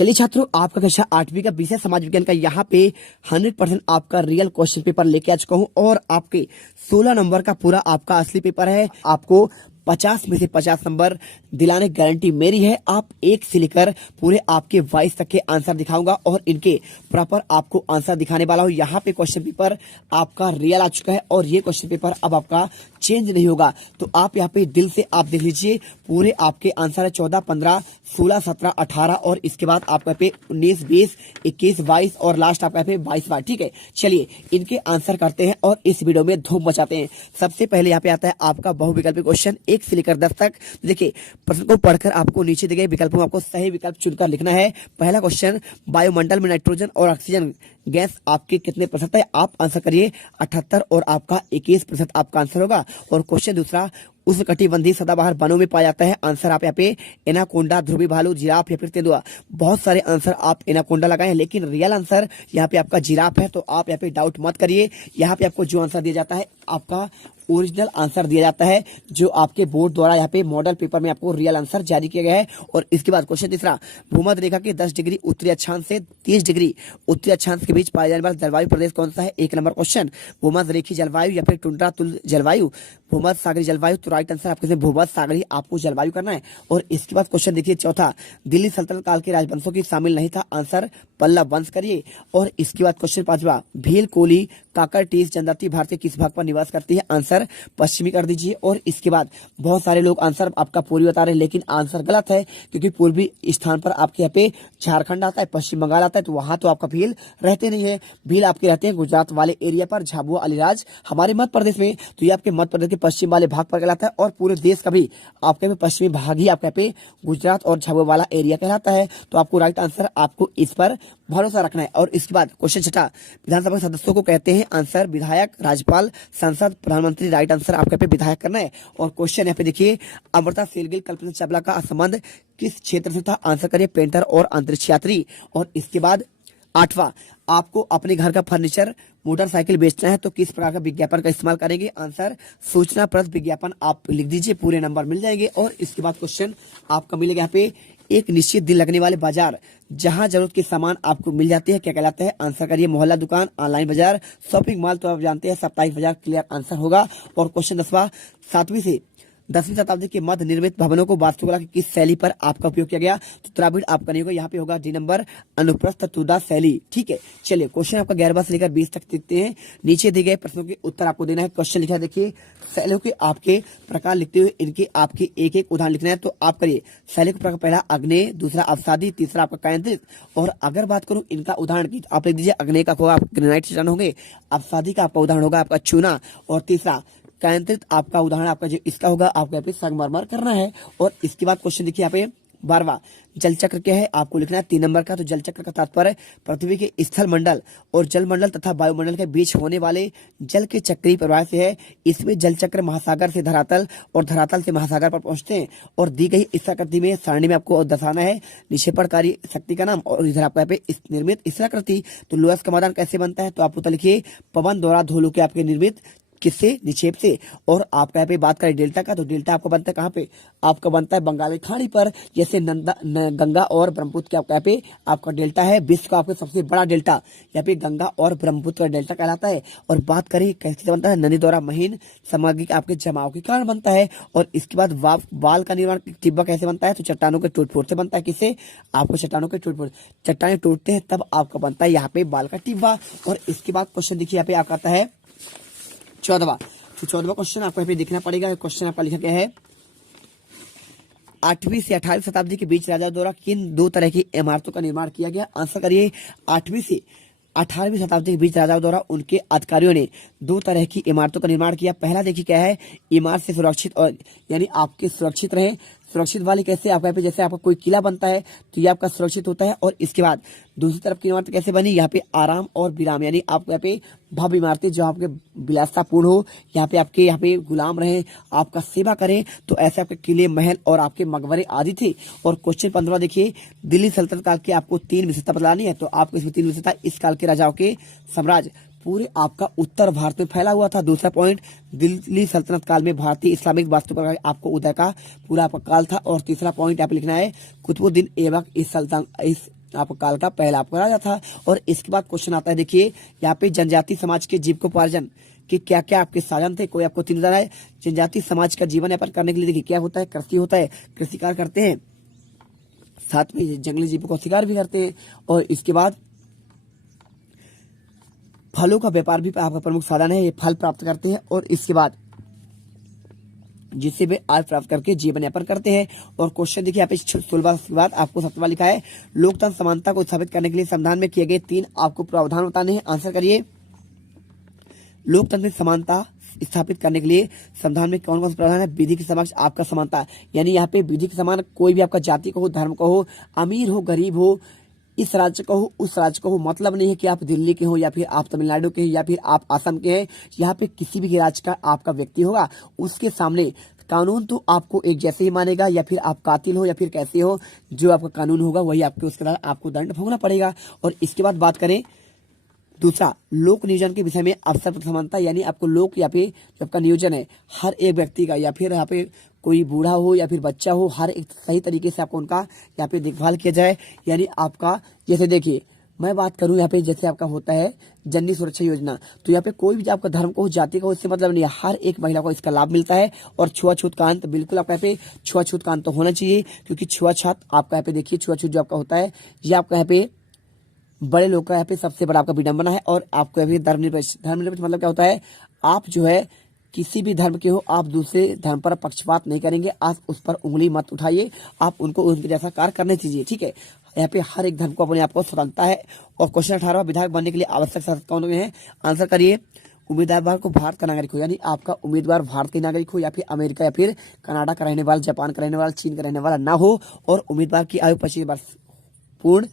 चलिए छात्रों, आपका कक्षा 8वीं का विषय समाज विज्ञान का यहाँ पे 100% आपका रियल क्वेश्चन पेपर लेके आ चुका हूँ और आपके 16 नंबर का पूरा आपका असली पेपर है। आपको 50 में से 50 नंबर दिलाने गारंटी मेरी है। आप 1 से लेकर पूरे आपके 22 तक के आंसर दिखाऊंगा और इनके प्रॉपर आपको आंसर दिखाने वाला हूँ। यहाँ पे क्वेश्चन पेपर आपका रियल आ चुका है और ये क्वेश्चन पेपर अब आपका चेंज नहीं होगा। तो आप यहाँ पे दिल से आप देख लीजिए, पूरे आपके आंसर है 14, 15, 16, 17, 18 और इसके बाद आपका पे 19, 20, 21, 22 और लास्ट आपका पे 22 बार। ठीक है, चलिए इनके आंसर करते हैं और इस वीडियो में धूम मचाते हैं। सबसे पहले यहाँ पे आता है आपका बहुविकल्पी क्वेश्चन 1 से लेकर 10 तक। देखिए, प्रश्न को पढ़कर आपको नीचे दिए गए विकल्पों में आपको सही विकल्प चुनकर लिखना है। पहला क्वेश्चन, वायुमंडल में नाइट्रोजन और ऑक्सीजन गैस आपके कितने प्रतिशत है? आप आंसर करिए 78 और आपका 21% आपका आंसर होगा। और क्वेश्चन दूसरा, उष्णकटिबंधीय सदाबहार वनों में पाया जाता है। आंसर आप यहाँ पे एनाकोंडा, ध्रुवी भालू, जिराफ या फिर तेंदुआ। बहुत सारे आंसर आप एनाकोंडा लगाए, लेकिन रियल आंसर यहाँ पे आपका जिराफ है। तो आप यहाँ पे डाउट मत करिए, यहाँ पे आपको जो आंसर दिया जाता है आपका ओरिजिनल आंसर दिया जाता है, जो आपके बोर्ड द्वारा यहाँ पे मॉडल पेपर में आपको रियल आंसर जारी किया गया है। और इसके बाद क्वेश्चन तीसरा, भूमध्य रेखा के 10 डिग्री उत्तरी अक्षांश से 30 डिग्री उत्तरी अक्षांश के बीच पाया जाने वाला जलवायु प्रदेश कौन सा है? 1 नंबर क्वेश्चन, भूमध्य रेखीय जलवायु या फिर टुंड्रा तुल्य जलवायु, भूमध्य सागरीय जलवायु। तो राइट आंसर आपके भूमध्य सागरीय आपको जलवायु करना है। और इसके बाद क्वेश्चन देखिए चौथा, दिल्ली सल्तनत काल के राजवंशों की शामिल नहीं था। आंसर पल्लव वंश करिए। और इसके बाद क्वेश्चन पांचवा, भील, कोली, काकरटीस जनजाति भारत के किस भाग पर निवास करती है? आंसर पश्चिमी कर दीजिए। और इसके बाद बहुत सारे लोग आंसर आपका पूर्वी बता रहे हैं, लेकिन आंसर गलत है, क्योंकि पूर्वी स्थान पर आपके यहाँ पे झारखंड आता है, पश्चिम बंगाल आता है, तो वहां तो आपका भील रहते नहीं है। भील आपके रहते हैं गुजरात वाले एरिया पर, झाबुआ, अलीराज हमारे मध्य प्रदेश में। तो ये आपके मध्य प्रदेश के पश्चिम वाले भाग पर कहलाता है और पूरे देश का भी आपके में पश्चिमी भाग ही आपके पे गुजरात और झाबुआ वाला एरिया कहलाता है। तो आपको राइट आंसर आपको इस पर भरोसा रखना है। और इसके बाद क्वेश्चन छठा, विधानसभा के सदस्यों को कहते हैं? आंसर विधायक, राज्यपाल, सांसद, प्रधानमंत्री। राइट आंसर आपके पे विधायक करना है। और क्वेश्चन यहाँ पे देखिए, अमृता शेरगिल, कल्पना चावला का संबंध किस क्षेत्र से था? आंसर करिए पेंटर और अंतरिक्ष यात्री। और इसके बाद आठवां, आपको अपने घर का फर्नीचर, मोटरसाइकिल बेचना है तो किस प्रकार का विज्ञापन का इस्तेमाल करेंगे? आंसर सूचनाप्रद विज्ञापन आप लिख दीजिए, पूरे नंबर मिल जाएंगे। और इसके बाद क्वेश्चन आपका मिलेगा यहाँ पे, एक निश्चित दिन लगने वाले बाजार जहां जरूरत के सामान आपको मिल जाते हैं क्या कहलाता है? आंसर करिए मोहल्ला दुकान, ऑनलाइन बाजार, शॉपिंग मॉल। तो आप जानते हैं साप्ताहिक बाजार क्लियर आंसर होगा। और क्वेश्चन 10वां, 7वीं से 10वीं शताब्दी के मध्य निर्मित भवनों को वास्तुकला की किस शैली पर आपका उपयोग किया गया? तो द्राविड़ आपका नहीं होगा, यहाँ पे होगा डी नंबर, अनुप्रस्थ तुदा शैली। ठीक है, चलिए क्वेश्चन आपका 11 से लेकर 20 तक देखते हैं। नीचे दिए गए प्रश्नों के उत्तर आपको देना है। क्वेश्चन लिखा है देखिए, शैलियों के आपके प्रकार लिखते हुए इनके आपके एक एक उदाहरण लिखना है। तो आप करिए शैली का प्रकार, पहला अग्नेय, दूसरा अवसादी, तीसरा आपका कायंत्रित। और अगर बात करूं इनका उदाहरण की, तो आप लिख दीजिए अग्नेय का होगा ग्रेनाइट चट्टान होंगे, अवसादी का आपका उदाहरण होगा आपका चूना, और तीसरा कायंत्रित आपका उदाहरण आपका जो इसका होगा आपको यहाँ पे संगमरमर करना है। और इसके बाद क्वेश्चन देखिए यहाँ पे 12वां, जल चक्र क्या है? आपको लिखना है 3 नंबर का। तो जल चक्र का तात्पर्य पृथ्वी के स्थल मंडल और जल मंडल तथा वायुमंडल के बीच होने वाले जल के चक्रीय प्रवाह से है। इसमें जल चक्र महासागर से धरातल और धरातल से महासागर पर पहुंचते हैं। और दी गई इस आकृति में सारणी में आपको दर्शाना है निक्षेपणकारी शक्ति का नाम और इधर आपका पे निर्मित इस आकृति। तो लोहस का मैदान कैसे बनता है? तो आप उत्तर लिखिए पवन द्वारा धोलू के आपके निर्मित, किससे? निक्षेप से। और आपका यहाँ पे बात करें डेल्टा का, तो डेल्टा आपका बनता है कहाँ पे? आपका बनता है बंगाल की खाड़ी पर, जैसे गंगा और ब्रह्मपुत्र के आपका यहाँ पे आपका डेल्टा है। विश्व का आपका सबसे बड़ा डेल्टा यहाँ पे गंगा और ब्रह्मपुत्र का डेल्टा कहलाता है। और बात करें कैसे बनता है? नदी द्वारा महीन सामग्री के आपके जमाव के कारण बनता है। और इसके बाद वाल का निर्माण टिब्बा कैसे बनता है? तो चट्टानों के टूट फूट से बनता है। किससे? आपको चट्टानों के टूट फूट, चट्टाने टूटते हैं तब आपका बनता है यहाँ पे बाल का टिब्बा। और इसके बाद क्वेश्चन देखिए यहाँ पे आपका आता है 14वां। तो 14वां क्वेश्चन आपको यहाँ पे देखना पड़ेगा। क्वेश्चन आपका लिखा गया है, 8वीं से 18वीं शताब्दी के बीच राजाओं द्वारा किन 2 तरह की इमारतों का निर्माण किया गया? आंसर करिए 8वीं से 18वीं शताब्दी के बीच राजाओं द्वारा उनके अधिकारियों ने 2 तरह की इमारतों का निर्माण किया। पहला देखिए क्या है, इमारत से सुरक्षित और यानी आपके सुरक्षित रहे। सुरक्षित वाली कैसे? आपका पे जैसे आपका कोई किला बनता है तो ये आपका सुरक्षित होता है। और इसके बाद दूसरी तरफ की इमारत कैसे बनी? यहाँ पे आराम और विराम, यानी आपको यहाँ पे भव्य इमारतें जो आपके विलासतापूर्ण हो, यहाँ पे गुलाम रहे, आपका सेवा करें। तो ऐसे आपके किले, महल और आपके मकबरे आदि थे। और क्वेश्चन 15 देखिए, दिल्ली सल्तनत काल की आपको 3 विशेषता बतलानी है। तो आपको इसमें 3 विशेषता, इस काल के राजाओं के साम्राज्य पूरे आपका उत्तर भारत में फैला हुआ था। दूसरा पॉइंट, दिल्ली सल्तनत काल में भारतीय इस्लामिक वास्तुकला आपको उदय का पूरा आपका काल था। और तीसरा पॉइंट आप लिखना है, कुतुबुद्दीन ऐबक इस आपका काल का पहला आपका राजा था। और इसके बाद क्वेश्चन आता है, देखिए यहाँ पे जनजाति समाज के जीविकोपार्जन कि क्या क्या आपके साधन थे। कोई आपको 3 है। जनजाति समाज का जीवन यापन करने के लिए देखिए क्या होता है, कृषि होता है, कृषि कार्य करते हैं, साथ में जंगली जीवों का शिकार भी करते हैं। और इसके बाद फलों का व्यापार भी आपका प्रमुख साधन है, ये फल प्राप्त करते हैं। और इसके बाद जिससे वे आय प्राप्त करके जीवन यापन करते हैं। और क्वेश्चन देखिए यहाँ पे 16 के बाद आपको 7वां लिखा है, लोकतंत्र समानता को स्थापित करने के लिए संविधान में किए गए 3 आपको प्रावधान बताने हैं। आंसर करिए। लोकतंत्र में समानता स्थापित करने के लिए संविधान में कौन कौन से प्रावधान है। विधि के समक्ष आपका समानता, यानी यहाँ पे विधि के समान कोई भी आपका जाति का हो, धर्म का हो, अमीर हो, गरीब हो, इस राज्य का हो, उस राज्य का हो, मतलब नहीं है कि आप दिल्ली के हो या फिर आप तमिलनाडु के हो या फिर आप असम के हैं। यहाँ पे किसी भी राज्य का आपका व्यक्ति होगा, उसके सामने कानून तो आपको एक जैसे ही मानेगा, या फिर आप कातिल हो या फिर कैसे हो, जो आपका कानून होगा वही आपके उसके बाद आपको दंड भोगना पड़ेगा। और इसके बाद बात करें दूसरा, लोक नियोजन के विषय में अवसर पर समानता, यानी आपको लोक या फिर जो आपका नियोजन है हर एक व्यक्ति का, या फिर यहाँ पे कोई बूढ़ा हो या फिर बच्चा हो, हर एक सही तरीके से आपको उनका यहाँ पे देखभाल किया जाए। यानी आपका जैसे देखिए मैं बात करूं यहाँ पे जैसे आपका होता है जननी सुरक्षा योजना, तो यहाँ पे कोई भी आपका धर्म को हो, जाति का हो, इससे मतलब नहीं है, हर एक महिला को इसका लाभ मिलता है। और छुआछूत का अंत, बिल्कुल आपका यहाँ पे छुआछूत का अंत तो होना चाहिए, क्योंकि छुआछूत आपका यहाँ पे देखिए छुआछूत जो आपका होता है ये आपका यहाँ पे बड़े लोग का यहाँ पे सबसे बड़ा आपका विडंबना है। और आपको यहाँ पे धर्मनिरपेक्ष मतलब क्या होता है, आप जो है किसी भी धर्म के हो, आप दूसरे धर्म पर पक्षपात नहीं करेंगे, आप उस पर उंगली मत उठाइए, आप उनको उनके जैसा कार्य करने दीजिए, ठीक है। यहाँ पे हर एक धर्म को अपने आप को स्वतंत्रता है। और क्वेश्चन 18 विधायक बनने के लिए आवश्यक शर्त कौन है। आंसर करिए। उम्मीदवार को भारत का नागरिक हो, यानी आपका उम्मीदवार भारत के नागरिक हो, या फिर अमेरिका या फिर कनाडा का रहने वाला, जापान का रहने वाला, चीन का रहने वाला ना हो। और उम्मीदवार की आयु 25 वर्ष पूर्ण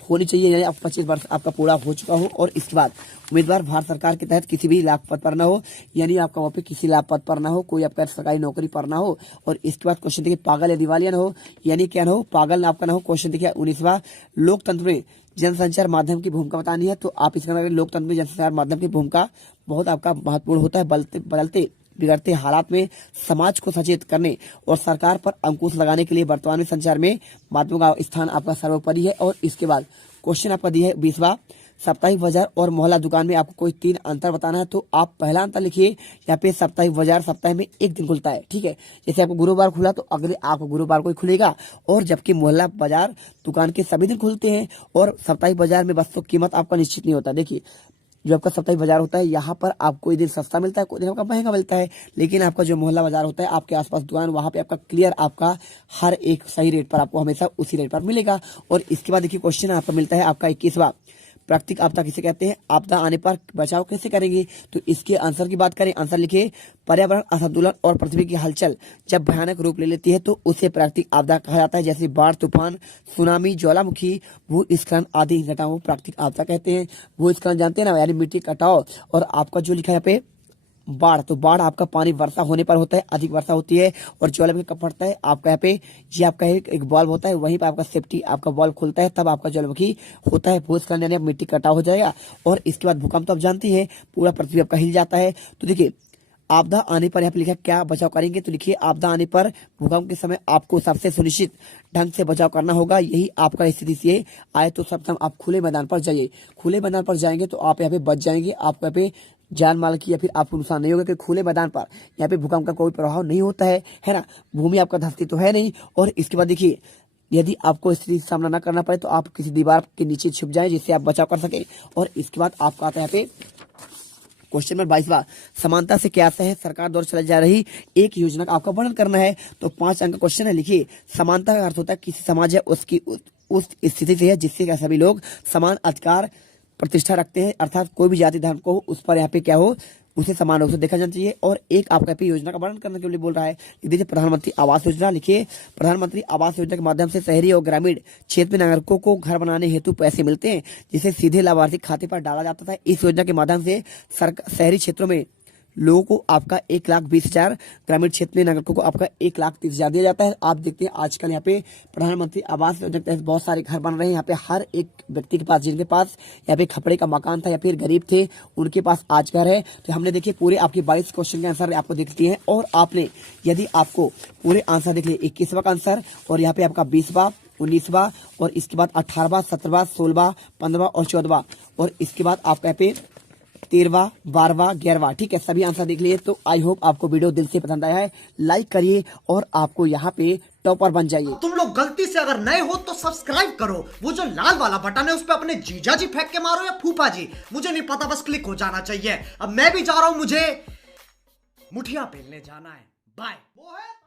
होनी चाहिए, यानी आप 25 वर्ष आपका पूरा हो चुका हो। और इसके बाद उम्मीदवार भारत सरकार के तहत किसी भी लाभ पद पर ना हो, यानी आपका वहाँ पे किसी लाभ पद पर ना हो, कोई आपका सरकारी नौकरी पर ना हो। और इसके बाद क्वेश्चन देखिए, पागल या दिवालिया ना हो, यानी क्या ना हो, पागल आपका ना हो। क्वेश्चन देखिए 19वां, लोकतंत्र में जनसंचार माध्यम की भूमिका बतानी है, तो आप इसका लोकतंत्र में जनसंचार माध्यम की भूमिका बहुत आपका महत्वपूर्ण होता है। बदलते बिगड़ते हालात में समाज को सचेत करने और सरकार पर अंकुश लगाने के लिए वर्तमान में संचार में माध्यमों का स्थान आपका सर्वोपरि है। और इसके बाद क्वेश्चन आपका दिया है 20वां, साप्ताहिक बाजार और मोहल्ला दुकान में आपको कोई 3 अंतर बताना है, तो आप पहला अंतर लिखिए। यहाँ पे साप्ताहिक बाजार सप्ताह में एक दिन खुलता है, ठीक है। जैसे आपको गुरुवार खुला तो अगले आपको गुरुवार को ही खुलेगा, और जबकि मोहल्ला बाजार दुकान के सभी दिन खुलते हैं। और साप्ताहिक बाजार में वस्तु कीमत आपका निश्चित नहीं होता। देखिए जो आपका साप्ताहिक बाजार होता है, यहाँ पर आपको कोई दिन सस्ता मिलता है, कोई दिन आपका महंगा मिलता है। लेकिन आपका जो मोहल्ला बाजार होता है, आपके आसपास दुकान, वहां पे आपका क्लियर आपका हर एक सही रेट पर आपको हमेशा उसी रेट पर मिलेगा। और इसके बाद देखिए क्वेश्चन आपका मिलता है आपका 21वां, प्राकृतिक आपदा किसे कहते हैं, आपदा आने पर बचाव कैसे करेंगे। तो इसके आंसर की बात करें, आंसर लिखिए। पर्यावरण असंतुलन और पृथ्वी की हलचल जब भयानक रूप ले लेती है तो उसे प्राकृतिक आपदा कहा जाता है, जैसे बाढ़, तूफान, सुनामी, ज्वालामुखी, भूस्खलन आदि घटनाओं को प्राकृतिक आपदा कहते हैं। भूस्खलन जानते हैं ना, यानी मिट्टी कटाव। और आपका जो लिखा है यहाँ पे बाढ़, तो बाढ़ आपका पानी वर्षा होने पर होता है, अधिक वर्षा होती है। और ज्वालामुखी कब फटता है, आपका यहाँ पे ये आपका एक बॉल्ब होता है, वहीं पे आपका सेफ्टी आपका बॉल्ब खुलता है, तब आपका ज्वालामुखी होता है। भूस्खलन यानी मिट्टी कटाव हो जाएगा। और इसके बाद भूकंप तो आप जानते हैं, पूरा पृथ्वी आपका हिल जाता है। तो देखिए आपदा आने पर यहाँ पे लिखा क्या बचाव करेंगे, तो लिखिए आपदा आने पर भूकंप के समय आपको सबसे सुनिश्चित ढंग से बचाव करना होगा। यही आपका स्थिति से आए तो सब आप खुले मैदान पर जाइए। खुले मैदान पर जाएंगे तो आप यहाँ पे बच जाएंगे, आपको यहाँ पे जान माल की या फिर आपको नुकसान नहीं होगा, क्योंकि खुले मैदान पर यहाँ पे भूकंप का कोई प्रभाव नहीं होता है ना। भूमि आपका धंसती तो है नहीं। और इसके बाद देखिए यदि आपको स्थिति का सामना न करना पड़े तो आप किसी दीवार के नीचे छुप जाएं, जिससे आप बचाव कर सकें। और इसके बाद आपका आता है यहाँ पे क्वेश्चन नंबर 22वां, समानता से क्या है, सरकार द्वारा चलाई जा रही एक योजना का आपका वर्णन करना है। तो 5 अंक का क्वेश्चन है, लिखिए। समानता का अर्थ होता है किसी समाज है उसकी उस स्थिति से है जिससे सभी लोग समान अधिकार प्रतिष्ठा रखते हैं, अर्थात कोई भी जाति धर्म को उस पर यहाँ पे क्या हो, उसे समान रूप से देखा जाना चाहिए। और एक आपका पे योजना का वर्णन करने के लिए बोल रहा है, लिख दीजिए प्रधानमंत्री आवास योजना। लिखिए प्रधानमंत्री आवास योजना के माध्यम से शहरी और ग्रामीण क्षेत्र में नागरिकों को घर बनाने हेतु पैसे मिलते हैं, जिसे सीधे लाभार्थी खाते पर डाला जाता था। इस योजना के माध्यम से शहरी क्षेत्रों में लोगों को आपका 1,20,000, ग्रामीण क्षेत्र में नागरिकों को आपका 1,30,000 दिया जाता है। आप देखते हैं आजकल यहाँ पे प्रधानमंत्री आवास योजना के तहत बहुत सारे घर बन रहे हैं। यहाँ पे हर एक व्यक्ति के पास, जिनके पास यहाँ पे खपड़े का मकान था या फिर गरीब थे, उनके पास आज घर है। तो हमने देखिए पूरे आपके 22 क्वेश्चन के आंसर आपको देख लिए हैं। और आपने यदि आपको पूरे आंसर देख लिए, 21वां का आंसर और यहाँ पे आपका 20वां, 19वां, और इसके बाद 18वां, 17वां, 16वां, 15वां और 14वां, और इसके बाद आपका यहाँ पे 13वां, 12वां, 11वां। ठीक है, सभी आंसर देख लिए। तो आई होप आपको वीडियो दिल से पसंद आया है। लाइक करिए और आपको यहाँ पे टॉपर बन जाइए। तुम लोग गलती से अगर नए हो तो सब्सक्राइब करो, वो जो लाल वाला बटन है उस पर अपने जीजा जी फेंक के मारो या फूफा जी, मुझे नहीं पता, बस क्लिक हो जाना चाहिए। अब मैं भी जा रहा हूं, मुझे मुठिया पेलने जाना है। बाय। वो है